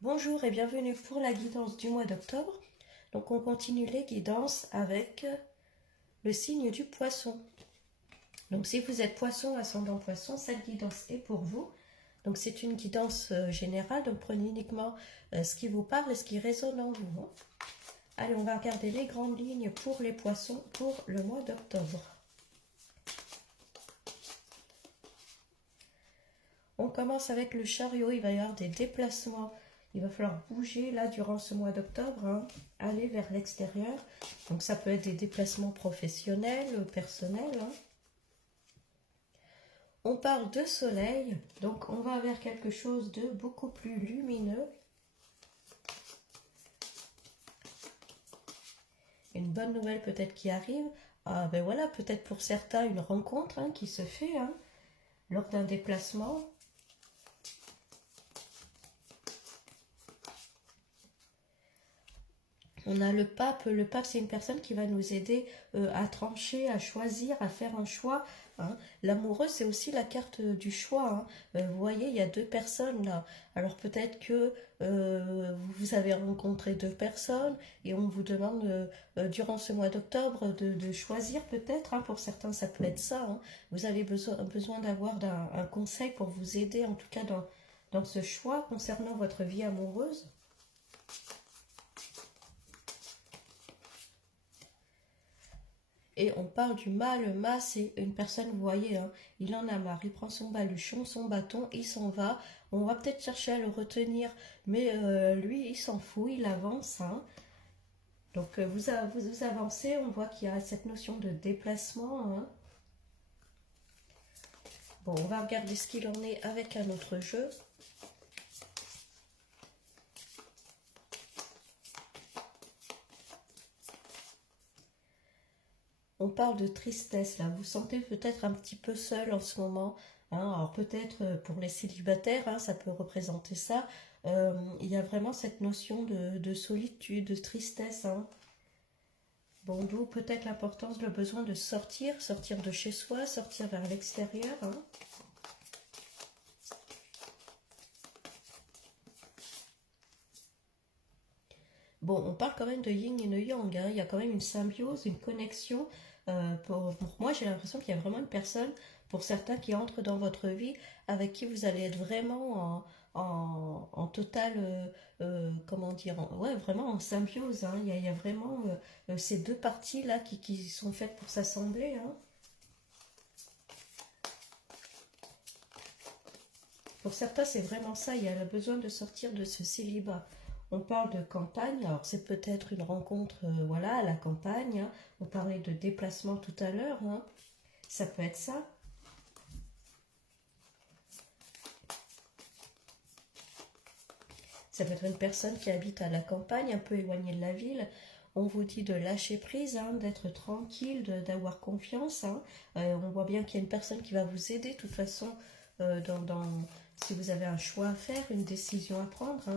Bonjour et bienvenue pour la guidance du mois d'octobre. Donc on continue les guidances avec le signe du poisson. Donc si vous êtes poisson, ascendant poisson, cette guidance est pour vous. Donc c'est une guidance générale, donc prenez uniquement ce qui vous parle et ce qui résonne en vous. Allez, on va regarder les grandes lignes pour les poissons pour le mois d'octobre. On commence avec le chariot, il va y avoir des déplacements. Il va falloir bouger là durant ce mois d'octobre, aller vers l'extérieur. Donc ça peut être des déplacements professionnels, personnels. On parle de soleil, donc on va vers quelque chose de beaucoup plus lumineux. Une bonne nouvelle peut-être qui arrive. Ah ben voilà, peut-être pour certains une rencontre qui se fait lors d'un déplacement. On a le pape. Le pape, c'est une personne qui va nous aider à trancher, à choisir, à faire un choix. L'amoureux, c'est aussi la carte du choix. Vous voyez, il y a deux personnes là. Alors peut-être que vous avez rencontré deux personnes et on vous demande durant ce mois d'octobre de choisir peut-être. Pour certains, ça peut être ça. Vous avez besoin d'avoir un conseil pour vous aider, en tout cas dans ce choix concernant votre vie amoureuse. Et on parle du mât. Le mât, c'est une personne, vous voyez, il en a marre, il prend son baluchon, son bâton, il s'en va. On va peut-être chercher à le retenir, mais lui, il s'en fout, il avance. Donc vous avancez, on voit qu'il y a cette notion de déplacement. Bon, on va regarder ce qu'il en est avec un autre jeu. On parle de tristesse là, vous sentez peut-être un petit peu seul en ce moment. Alors peut-être pour les célibataires, ça peut représenter ça. Il y a vraiment cette notion de solitude, de tristesse. Bon, d'où peut-être l'importance, le besoin de sortir de chez soi, sortir vers l'extérieur. Bon, on parle quand même de yin et de yang, il y a quand même une symbiose, une connexion. Pour moi, j'ai l'impression qu'il y a vraiment une personne, pour certains, qui entre dans votre vie, avec qui vous allez être vraiment en total, comment dire, ouais, vraiment en symbiose. Il y a vraiment ces deux parties-là qui sont faites pour s'assembler. Pour certains, c'est vraiment ça, il y a le besoin de sortir de ce célibat. On parle de campagne, alors c'est peut-être une rencontre voilà, à la campagne. On parlait de déplacement tout à l'heure, ça peut être ça. Ça peut être une personne qui habite à la campagne, un peu éloignée de la ville. On vous dit de lâcher prise, d'être tranquille, d'avoir confiance. On voit bien qu'il y a une personne qui va vous aider de toute façon si vous avez un choix à faire, une décision à prendre.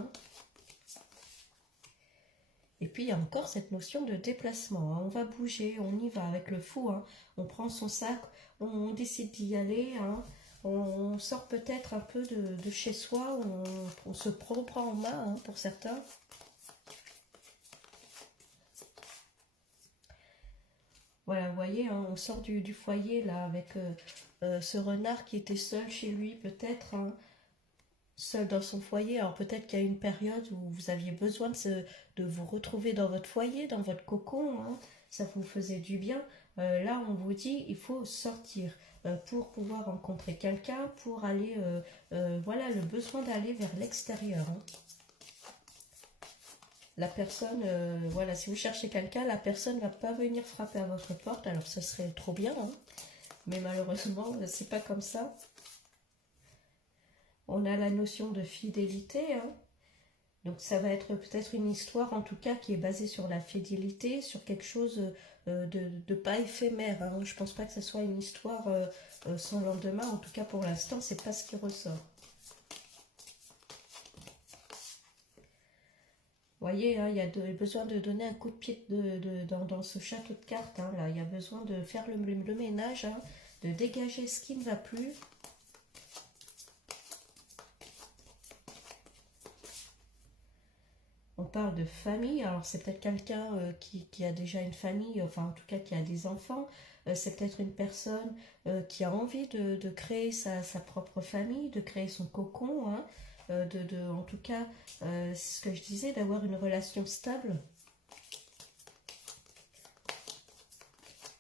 Et puis il y a encore cette notion de déplacement. On va bouger, on y va avec le fou. On prend son sac, on décide d'y aller. On sort peut-être un peu de chez soi, on se reprend en main pour certains. Voilà, vous voyez, on sort du foyer là avec ce renard qui était seul chez lui peut-être. Seul dans son foyer. Alors peut-être qu'il y a une période où vous aviez besoin de vous retrouver dans votre foyer, dans votre cocon, ça vous faisait du bien. Là, on vous dit, il faut sortir pour pouvoir rencontrer quelqu'un, pour aller, voilà, le besoin d'aller vers l'extérieur. La personne, voilà, si vous cherchez quelqu'un, la personne ne va pas venir frapper à votre porte, alors ça serait trop bien, mais malheureusement, c'est pas comme ça. On a la notion de fidélité, donc ça va être peut-être une histoire en tout cas qui est basée sur la fidélité, sur quelque chose de pas éphémère. Je pense pas que ce soit une histoire sans lendemain, en tout cas pour l'instant c'est pas ce qui ressort. Vous voyez, il y a besoin de donner un coup de pied dans ce château de cartes. Là, il y a besoin de faire le ménage, de dégager ce qui ne va plus. On parle de famille, alors c'est peut-être quelqu'un qui a déjà une famille, enfin en tout cas qui a des enfants. C'est peut-être une personne qui a envie de créer sa propre famille, de créer son cocon, hein, en tout cas, c'est ce que je disais, d'avoir une relation stable.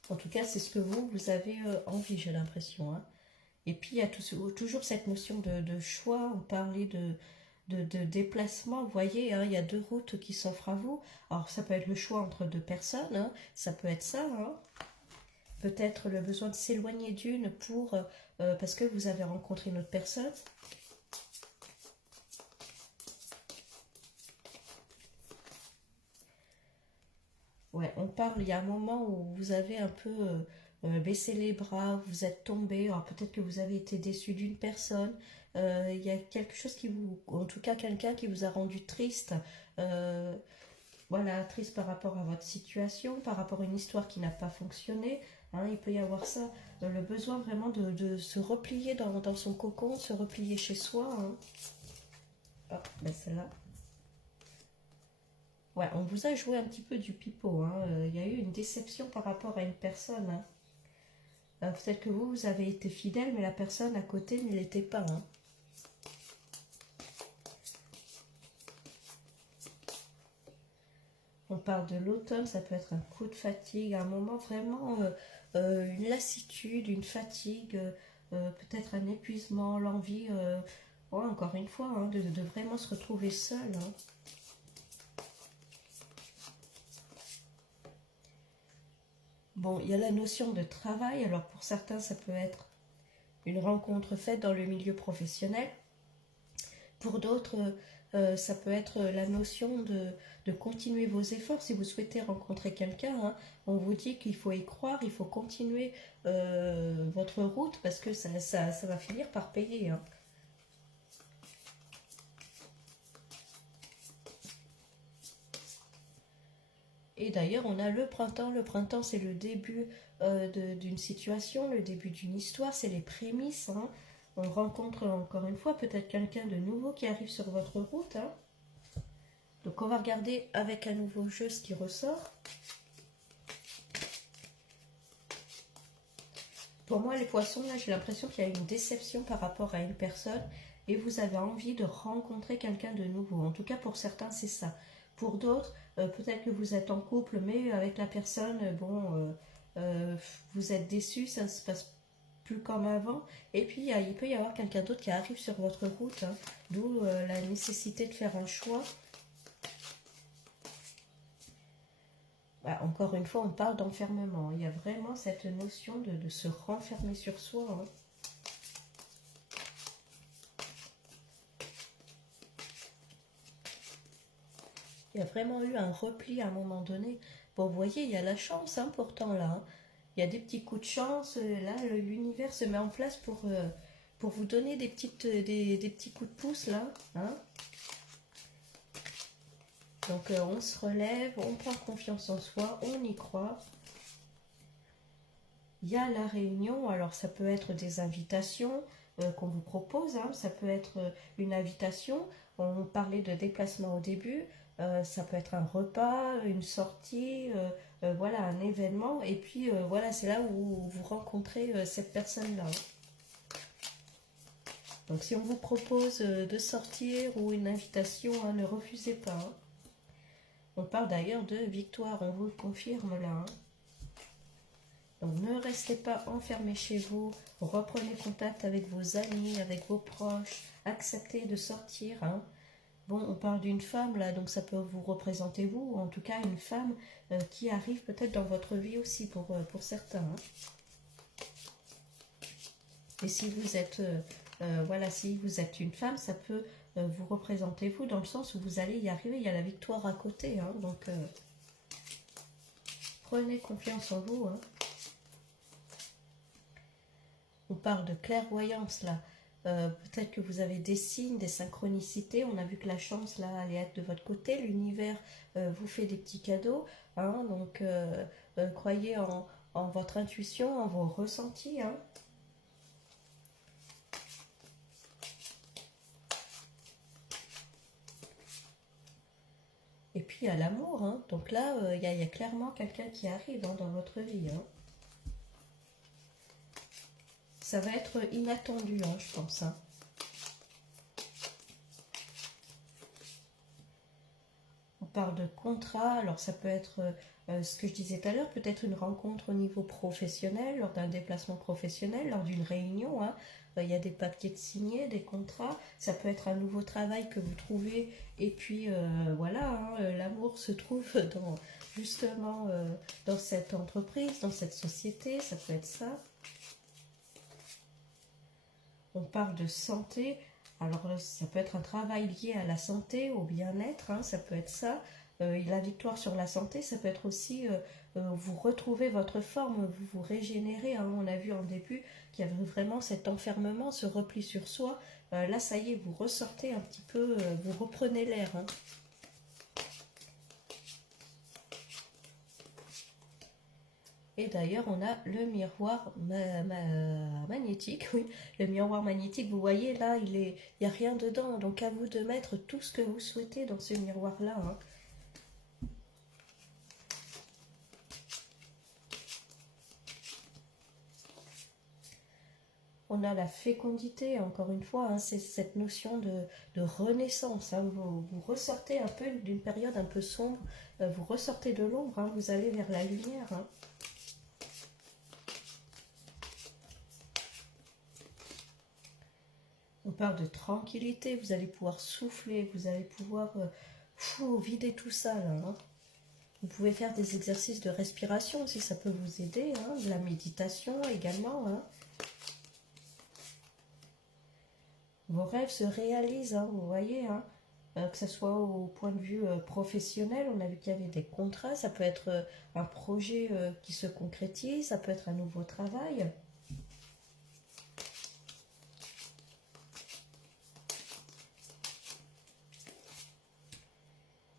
En tout cas, c'est ce que vous avez envie, j'ai l'impression, hein. Et puis, il y a toujours cette notion de choix. On parlait de déplacement. Vous voyez, hein, il y a deux routes qui s'offrent à vous. Alors, ça peut être le choix entre deux personnes, hein, ça peut être ça, hein. Peut-être le besoin de s'éloigner d'une parce que vous avez rencontré une autre personne. Ouais, on parle, il y a un moment où vous avez un peu baissé les bras, vous êtes tombé, alors peut-être que vous avez été déçu d'une personne, il y a quelque chose qui vous, en tout cas quelqu'un qui vous a rendu triste, euh, voilà, triste par rapport à votre situation, par rapport à une histoire qui n'a pas fonctionné, hein, il peut y avoir ça, le besoin vraiment de se replier dans son cocon, se replier chez soi, hein. Ah, ben celle-là. Ouais, on vous a joué un petit peu du pipeau, hein. Il y a eu une déception par rapport à une personne, hein. Peut-être que vous avez été fidèle, mais la personne à côté ne l'était pas, hein. On parle de l'automne, ça peut être un coup de fatigue, un moment vraiment, une lassitude, une fatigue, peut-être un épuisement, l'envie, ouais, encore une fois, hein, de vraiment se retrouver seul, hein. Bon, il y a la notion de travail, alors pour certains, ça peut être une rencontre faite dans le milieu professionnel. Pour d'autres, ça peut être la notion de continuer vos efforts. Si vous souhaitez rencontrer quelqu'un, hein, on vous dit qu'il faut y croire, il faut continuer votre route parce que ça va finir par payer, hein. Et d'ailleurs, on a le printemps. Le printemps, c'est le début d'une situation, le début d'une histoire, c'est les prémices, hein. On rencontre encore une fois peut-être quelqu'un de nouveau qui arrive sur votre route, hein. Donc on va regarder avec un nouveau jeu ce qui ressort. Pour moi, les poissons, là, j'ai l'impression qu'il y a une déception par rapport à une personne et vous avez envie de rencontrer quelqu'un de nouveau. En tout cas, pour certains, c'est ça. Pour d'autres, peut-être que vous êtes en couple, mais avec la personne, bon, vous êtes déçu, ça ne se passe plus comme avant. Et puis, il peut y avoir quelqu'un d'autre qui arrive sur votre route, hein, d'où la nécessité de faire un choix. Bah, encore une fois, on parle d'enfermement. Il y a vraiment cette notion de se renfermer sur soi, hein. Il y a vraiment eu un repli à un moment donné. Bon, vous voyez, il y a la chance, hein, pourtant, là, hein. Il y a des petits coups de chance. Là, l'univers se met en place pour vous donner des petits coups de pouce, là, hein. Donc, on se relève, on prend confiance en soi, on y croit. Il y a la réunion, alors ça peut être des invitations qu'on vous propose, hein, ça peut être une invitation. On parlait de déplacement au début, ça peut être un repas, une sortie, voilà, un événement. Et puis voilà, c'est là où vous rencontrez cette personne-là, hein. Donc si on vous propose de sortir ou une invitation, hein, ne refusez pas, hein. On parle d'ailleurs de victoire, on vous le confirme là, hein. Donc ne restez pas enfermés chez vous, reprenez contact avec vos amis, avec vos proches, acceptez de sortir, hein. Bon, on parle d'une femme là, donc ça peut vous représenter vous, ou en tout cas une femme qui arrive peut-être dans votre vie aussi pour certains, hein. Et si vous êtes, voilà, si vous êtes une femme, ça peut vous représenter vous dans le sens où vous allez y arriver, il y a la victoire à côté, hein. Donc prenez confiance en vous, hein. On parle de clairvoyance là. Peut-être que vous avez des signes, des synchronicités. On a vu que la chance là allait être de votre côté. L'univers vous fait des petits cadeaux, hein. Donc croyez en votre intuition, en vos ressentis, hein. Et puis il y a l'amour, hein. Donc là, il y a clairement quelqu'un qui arrive hein, dans votre vie. Hein. Ça va être inattendu, hein, je pense. Hein. On parle de contrat, alors ça peut être ce que je disais tout à l'heure, peut-être une rencontre au niveau professionnel, lors d'un déplacement professionnel, lors d'une réunion. Hein. Il y a des papiers de signer, des contrats, ça peut être un nouveau travail que vous trouvez, et puis voilà, hein, l'amour se trouve dans, justement dans cette entreprise, dans cette société, ça peut être ça. On parle de santé, alors ça peut être un travail lié à la santé, au bien-être, hein, ça peut être ça. La victoire sur la santé, ça peut être aussi vous retrouvez votre forme, vous vous régénérez. Hein. On a vu en début qu'il y avait vraiment cet enfermement, ce repli sur soi. Là, ça y est, vous ressortez un petit peu, vous reprenez l'air. Hein. Et d'ailleurs, on a le miroir magnétique, oui, le miroir magnétique, vous voyez, là, il n'y a rien dedans, donc à vous de mettre tout ce que vous souhaitez dans ce miroir-là. Hein. On a la fécondité, encore une fois, hein, c'est cette notion de renaissance. Hein. Vous ressortez un peu d'une période un peu sombre, vous ressortez de l'ombre, hein, vous allez vers la lumière. Hein. On parle de tranquillité, vous allez pouvoir souffler, vous allez pouvoir vider tout ça là. Hein. Vous pouvez faire des exercices de respiration si ça peut vous aider, hein, de la méditation également. Hein. Vos rêves se réalisent, hein, vous voyez, hein, que ce soit au point de vue professionnel, on a vu qu'il y avait des contrats, ça peut être un projet qui se concrétise, ça peut être un nouveau travail.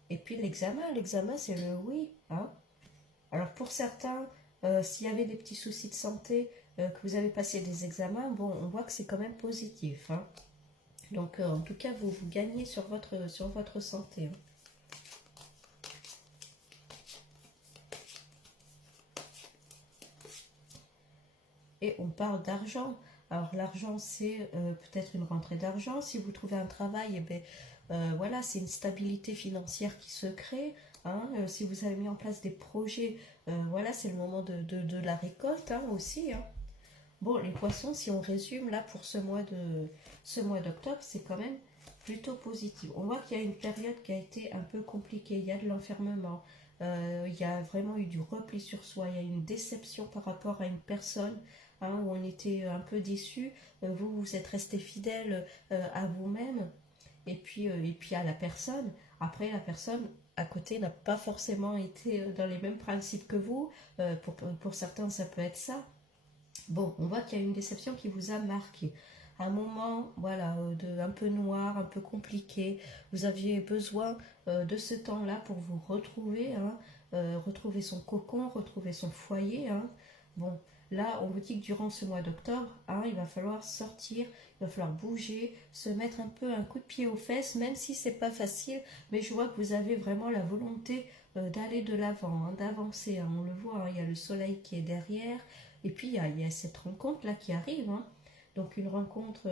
Et puis l'examen c'est le oui. Hein. Alors pour certains, s'il y avait des petits soucis de santé, que vous avez passé des examens, bon, on voit que c'est quand même positif. Hein. Donc en tout cas, vous gagnez sur votre santé. Hein. Et on parle d'argent. Alors l'argent, c'est peut-être une rentrée d'argent. Si vous trouvez un travail, eh bien, voilà, c'est une stabilité financière qui se crée. Hein. Si vous avez mis en place des projets, voilà, c'est le moment de la récolte hein, aussi. Hein. Bon, les poissons, si on résume, là, pour ce mois d'octobre, c'est quand même plutôt positif. On voit qu'il y a une période qui a été un peu compliquée. Il y a de l'enfermement. Il y a vraiment eu du repli sur soi. Il y a eu une déception par rapport à une personne hein, où on était un peu déçu. Vous êtes resté fidèle à vous-même et puis à la personne. Après, la personne à côté n'a pas forcément été dans les mêmes principes que vous. Pour certains, ça peut être ça. Bon, on voit qu'il y a une déception qui vous a marqué. Un moment, voilà, un peu noir, un peu compliqué. Vous aviez besoin de ce temps-là pour vous retrouver, hein, retrouver son cocon, retrouver son foyer. Hein. Bon, là, on vous dit que durant ce mois d'octobre, hein, il va falloir sortir, il va falloir bouger, se mettre un peu un coup de pied aux fesses, même si c'est pas facile. Mais je vois que vous avez vraiment la volonté d'aller de l'avant, hein, d'avancer. Hein. On le voit, hein, il y a le soleil qui est derrière. Et puis il y a cette rencontre-là qui arrive. Hein. Donc une rencontre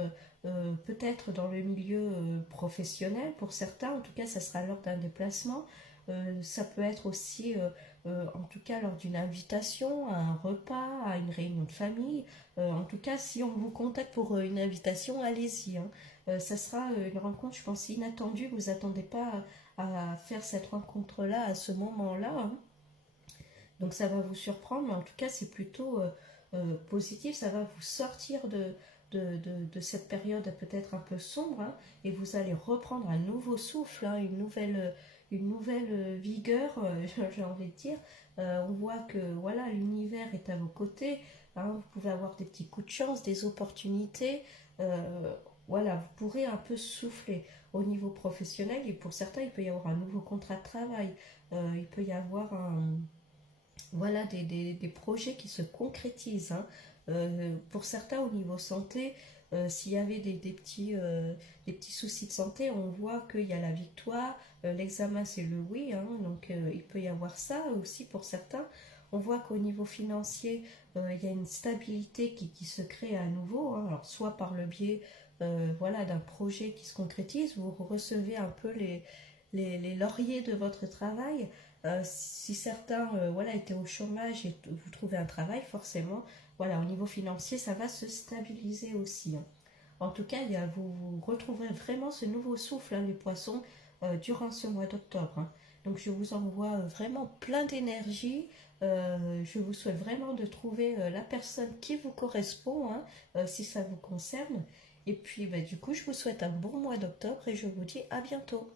peut-être dans le milieu professionnel pour certains, en tout cas ça sera lors d'un déplacement. Ça peut être aussi, en tout cas lors d'une invitation, à un repas, à une réunion de famille. En tout cas, si on vous contacte pour une invitation, allez-y. Hein. Ça sera une rencontre, je pense, inattendue. Vous n'attendez pas à faire cette rencontre-là à ce moment-là. Hein. Donc ça va vous surprendre, mais en tout cas c'est plutôt positif, ça va vous sortir de cette période peut-être un peu sombre, hein, et vous allez reprendre un nouveau souffle, hein, une nouvelle vigueur, j'ai envie de dire. On voit que voilà, l'univers est à vos côtés, hein, vous pouvez avoir des petits coups de chance, des opportunités, voilà, vous pourrez un peu souffler au niveau professionnel, et pour certains il peut y avoir un nouveau contrat de travail, il peut y avoir voilà, des projets qui se concrétisent. Hein. Pour certains, au niveau santé, S'il y avait des petits soucis de santé, on voit qu'il y a la victoire. L'examen, c'est le oui, hein, donc il peut y avoir ça aussi pour certains. On voit qu'au niveau financier, il y a une stabilité qui se crée à nouveau, hein. Alors, soit par le biais voilà, d'un projet qui se concrétise, vous recevez un peu les lauriers de votre travail. Si certains voilà, étaient au chômage et vous trouvez un travail, forcément, voilà, au niveau financier, ça va se stabiliser aussi, hein. En tout cas, vous retrouverez vraiment ce nouveau souffle, hein, les poissons, durant ce mois d'octobre, hein. Donc je vous envoie vraiment plein d'énergie. Je vous souhaite vraiment de trouver la personne qui vous correspond, hein, si ça vous concerne. Et puis, bah, du coup, je vous souhaite un bon mois d'octobre et je vous dis à bientôt.